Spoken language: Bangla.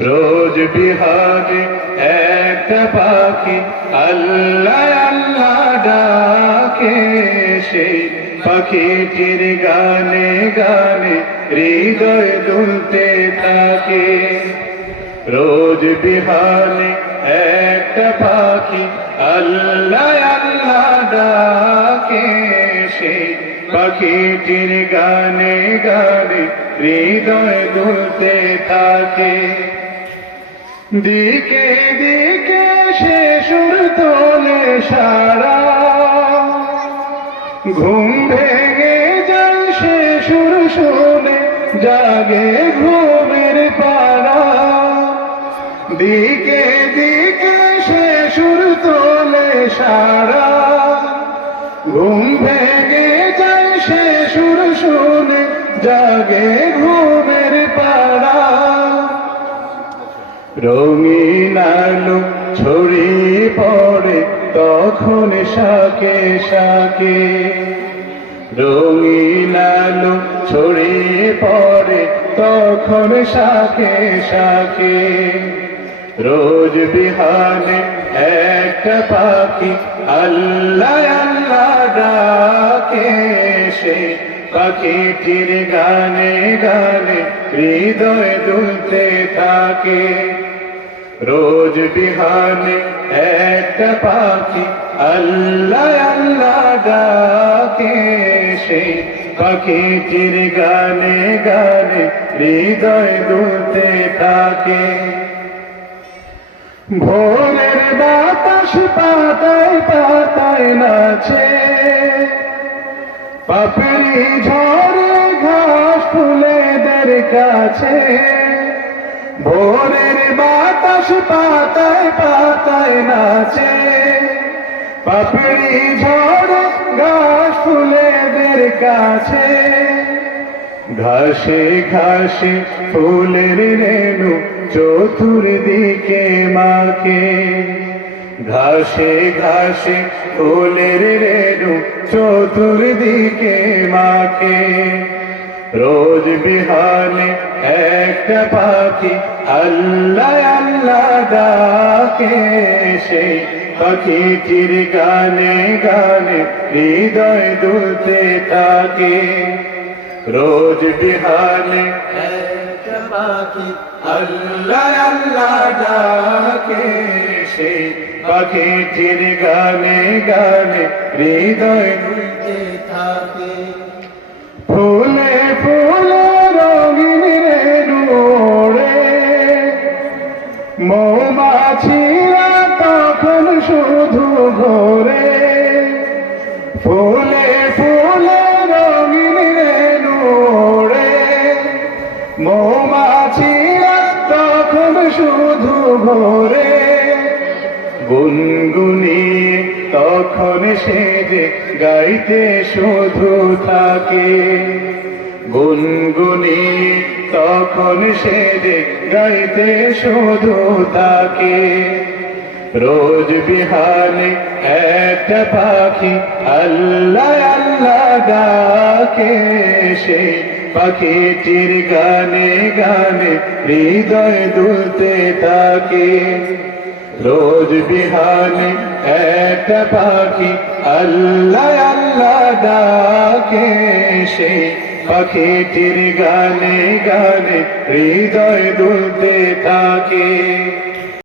রোজ বিহারে একটা পাখি আল্লাহ আল্লাহ ডাকে, সেই পাখিটির গানে গানে হৃদয় দুলতে থাকে। রোজ বিহারে একটা পাখি আল্লাহ আল্লাহ ডাকে, সেই পাখিটির গানে গানে হৃদয় দুলতে থাকে। দিকে দিকে সে সুর তোলে সারা, ঘুম ভেঙে যায় সে সুর শুনে জাগে ঘুমের পাড়া। দিকে দিকে সে সুর তোলে সারা, ঘুম ভেঙে যায় সে সুর শুনে জাগে ঘুমের পাড়া। রঙিন আলো ছড়িয়ে পড়ে তখন শাকে শাকে, রঙিন আলো ছড়িয়ে পড়ে তখন শাকে শাকে। রোজ বিহানে একটা পাখি আল্লাহ আল্লাহ ডাকে, সেই পাখিটির গানে গানে হৃদয় দুলতে থাকে। রোজ বিহানে একটা পাখি আল্লাহ আল্লাহ ডাকে, সেই পাখিটির গানে গানে হৃদয় দুলতে থাকে। ভোরের বাতাস পাতায় পাতায় নাচে, পাপড়ি ঝরে ঘাস ফুলেদের কাছে। ভোরের বাতাস পাতায় পাতায় নাচে, পাপড়ি ঝরে ঘাস ফুলেদের কাছে। ঘাসে ঘাসে ফুলের রেণু চতুর্দিকে মাকে, ঘাসে ঘাসে ফুলের রেণু চতুর্দিকে মাকে। রোজ বিহানে একটা পাখি আল্লাহ আল্লাহ ডাকে, সেই পাখিটির গানে গানে হৃদয় দুলতে থাকে। রোজ বিহানে একটা পাখি আল্লাহ আল্লাহ ডাকে, সেই পাখিটির গানে গানে হৃদয় দুলতে থাকে। ফুলে ফুলে রঙিন রেণু ওড়ে, মৌমাছিরা তখন শুধু ঘোরে। ফুলে ফুলে রঙিন রেণু ওড়ে, মৌমাছিরা তখন শুধু ঘোরে। গুনগুনিয়ে তখন সে যে গাইতে শুধু থাকে, গুনগুনিয়ে তখন সে যে গাইতে শুধু থাকে। রোজ বিহানে একটা পাখি আল্লাহ আল্লাহ ডাকে, সেই পাখিটির গানে গানে হৃদয় দুলতে থাকে। রোজ বিহানে একটা পাখি আল্লাহ আল্লাহ ডাকে, সেই পাখিটির গানে গানে হৃদয় দুলতে থাকে।